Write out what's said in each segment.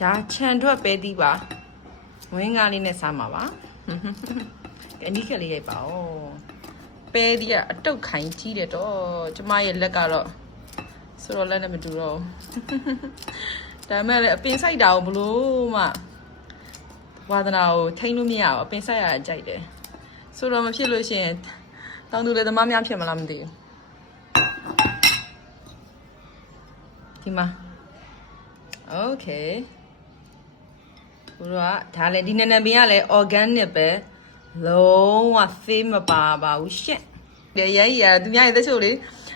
ဒါခြံထွက်ပဲသီးပါဝင်းကားလေးနဲ့စားမှာပါအနီးကလေးရိုက်ပါဦးပဲသီးကအတုတ်ခိုင်ကြီးတယ်တော့ကျမရဲ့လက်ကတော့ဆိုတော့လက်နဲ့မတူတော့ဒါမဲ့လည်းအပင်ဆိုင်တာကိုဘလို့မှဝါသနာကိုထိန်းလို့မရဘူးအပင်ဆိုင်ရတာကြိုက်တယ်ဆိုတော့မဖြစ်လို့ရှိရင်တောင်းသူလည်းသမားများဖြစ်မလားမသိဘူးဒီမှာโอเคဘုရားဒါလည်းဒီနနပင်ကလည်း organic ပဲလုံးဝဖေးမပါပါဘူးရှင့်ရဲရဲရသူများရဲ့တချို့လေ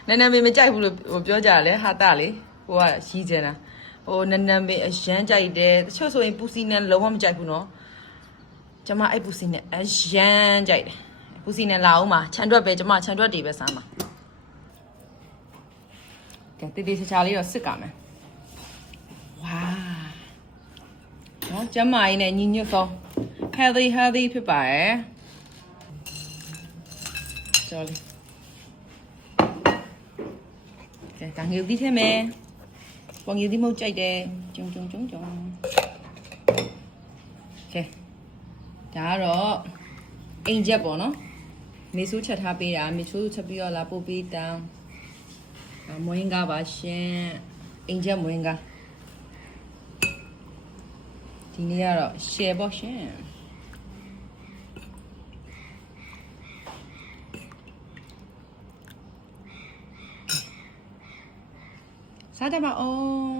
နနပင်မကြိုက်ဘူးလို့ပြောကြတယ်ဟာတာလေဟိုကရီးကျင်တာဟိုနနပင်အရန်ကြိုက်တယ်တချို့ဆိုရင်ပူစီနဲ့လုံးဝမကြိုက်ဘူးနော်ကျမအဲ့ပူစီနဲ့အရန်ကြိုက်တယ်ပူစီနဲ့လာအောင်ပါခြံတွက်ပဲကျမခြံတွက်တွေပဲစားမှာကဲတေးသေးချာချာလေးတော့စစ်ကမယ်ဝါနော်ကျမကြီးနဲ့ညီညွတ်ဆုံး healthy ဖြစ်ပါရဲ့ကြော်လေးကဲတန်ငယ်ဦးသီးထဲမယ်ပေါ်ငယ်ဦးသီးမဟုတ်ကြိုက်တယ်ကျုံကဲဒါကတော့အိမ်ချက်ပေါ့နော်မေဆိုးချက်ထားပေးတာမေဆိုးချက်ပြီးတော့လာပို့ပေးတန်းမွေးကားပါရှင်အိမ်ချက်မွေးကားဒီနေ့ကတော့ share ပေါ့ရှင်စားကြပါဦး